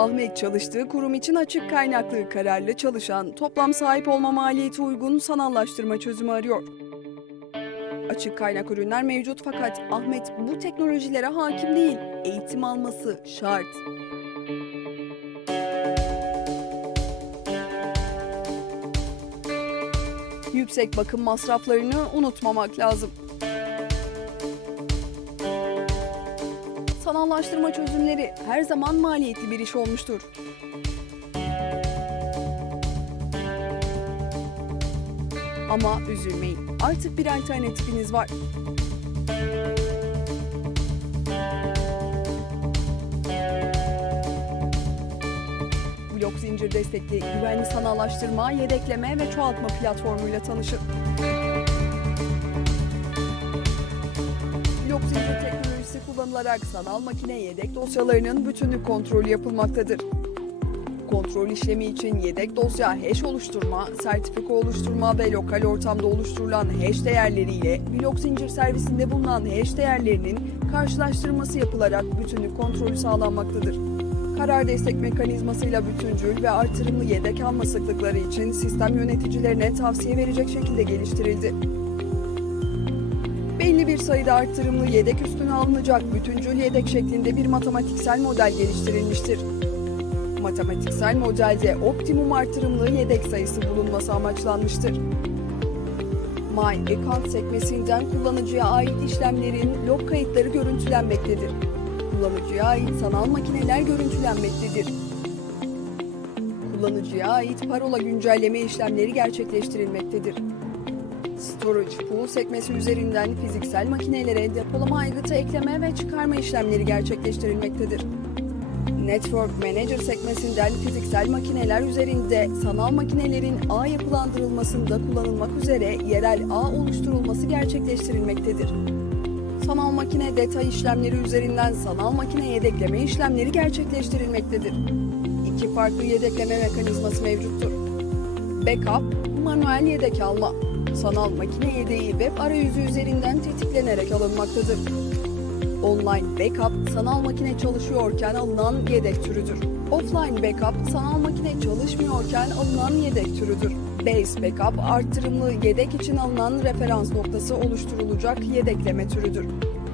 Ahmet çalıştığı kurum için açık kaynaklı kararlı çalışan, toplam sahip olma maliyeti uygun sanallaştırma çözümü arıyor. Açık kaynak ürünler mevcut fakat Ahmet bu teknolojilere hakim değil. Eğitim alması şart. Yüksek bakım masraflarını unutmamak lazım. Sanallaştırma çözümleri her zaman maliyetli bir iş olmuştur. Ama üzülmeyin. Artık bir alternatifiniz var. Blok zincir destekli güvenli sanallaştırma, yedekleme ve çoğaltma platformuyla tanışın. Kullanılarak sanal makine yedek dosyalarının bütünlük kontrolü yapılmaktadır. Kontrol işlemi için yedek dosya hash oluşturma, sertifika oluşturma ve lokal ortamda oluşturulan hash değerleriyle blok zincir servisinde bulunan hash değerlerinin karşılaştırması yapılarak bütünlük kontrolü sağlanmaktadır. Karar destek mekanizmasıyla bütüncül ve artırımlı yedek alma sıklıkları için sistem yöneticilerine tavsiye verecek şekilde geliştirildi. Bir sayıda artırımlı yedek üstüne alınacak bütüncül yedek şeklinde bir matematiksel model geliştirilmiştir. Matematiksel modelde optimum artırımlı yedek sayısı bulunması amaçlanmıştır. My Account sekmesinden kullanıcıya ait işlemlerin log kayıtları görüntülenmektedir. Kullanıcıya ait sanal makineler görüntülenmektedir. Kullanıcıya ait parola güncelleme işlemleri gerçekleştirilmektedir. Storage Pool sekmesi üzerinden fiziksel makinelere depolama aygıtı ekleme ve çıkarma işlemleri gerçekleştirilmektedir. Network Manager sekmesinden fiziksel makineler üzerinde sanal makinelerin ağ yapılandırılmasında kullanılmak üzere yerel ağ oluşturulması gerçekleştirilmektedir. Sanal makine detay işlemleri üzerinden sanal makine yedekleme işlemleri gerçekleştirilmektedir. İki farklı yedekleme mekanizması mevcuttur. Backup, manuel yedek alma. Sanal makine yedeği web arayüzü üzerinden tetiklenerek alınmaktadır. Online backup, sanal makine çalışıyorken alınan yedek türüdür. Offline backup, sanal makine çalışmıyorken alınan yedek türüdür. Base backup, arttırımlı yedek için alınan referans noktası oluşturulacak yedekleme türüdür.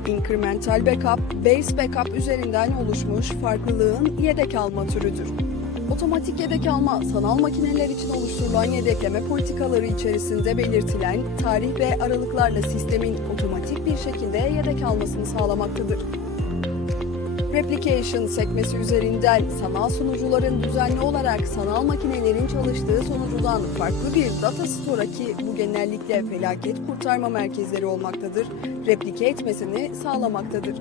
Incremental backup, base backup üzerinden oluşmuş farklılığın yedek alma türüdür. Otomatik yedek alma, sanal makineler için oluşturulan yedekleme politikaları içerisinde belirtilen tarih ve aralıklarla sistemin otomatik bir şekilde yedek almasını sağlamaktadır. Replication sekmesi üzerinden sanal sunucuların düzenli olarak sanal makinelerin çalıştığı sunucudan farklı bir data store'a ki bu genellikle felaket kurtarma merkezleri olmaktadır, replike etmesini sağlamaktadır.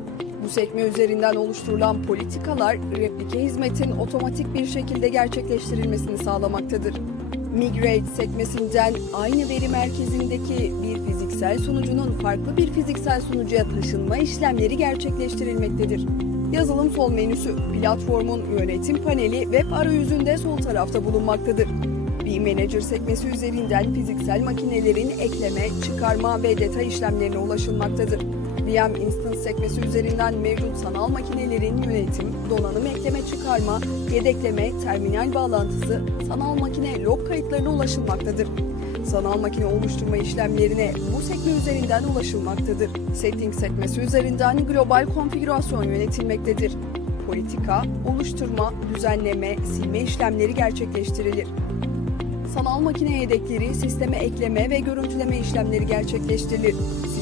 Bu sekme üzerinden oluşturulan politikalar replike hizmetin otomatik bir şekilde gerçekleştirilmesini sağlamaktadır. Migrate sekmesinden aynı veri merkezindeki bir fiziksel sunucunun farklı bir fiziksel sunucuya taşınma işlemleri gerçekleştirilmektedir. Yazılım sol menüsü, platformun yönetim paneli web arayüzünde sol tarafta bulunmaktadır. Bir Manager sekmesi üzerinden fiziksel makinelerin ekleme, çıkarma ve detay işlemlerine ulaşılmaktadır. VM Instance sekmesi üzerinden mevcut sanal makinelerin yönetim, donanım ekleme çıkarma, yedekleme, terminal bağlantısı, sanal makine log kayıtlarına ulaşılmaktadır. Sanal makine oluşturma işlemlerine bu sekme üzerinden ulaşılmaktadır. Setting sekmesi üzerinden global konfigürasyon yönetilmektedir. Politika, oluşturma, düzenleme, silme işlemleri gerçekleştirilir. Sanal makine yedekleri, sisteme ekleme ve görüntüleme işlemleri gerçekleştirilir.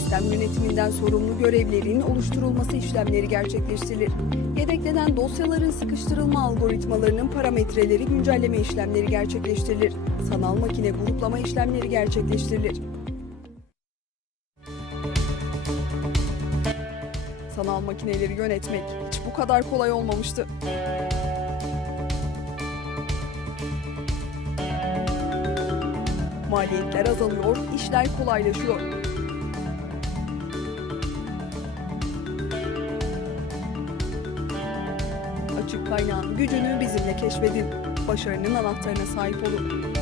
Sistem yönetiminden sorumlu görevlerin oluşturulması işlemleri gerçekleştirilir. Yedeklenen dosyaların sıkıştırılma algoritmalarının parametreleri güncelleme işlemleri gerçekleştirilir. Sanal makine gruplama işlemleri gerçekleştirilir. Sanal makineleri yönetmek hiç bu kadar kolay olmamıştı. Maliyetler azalıyor, işler kolaylaşıyor. Kaynağın gücünü bizimle keşfedin. Başarının anahtarına sahip olun.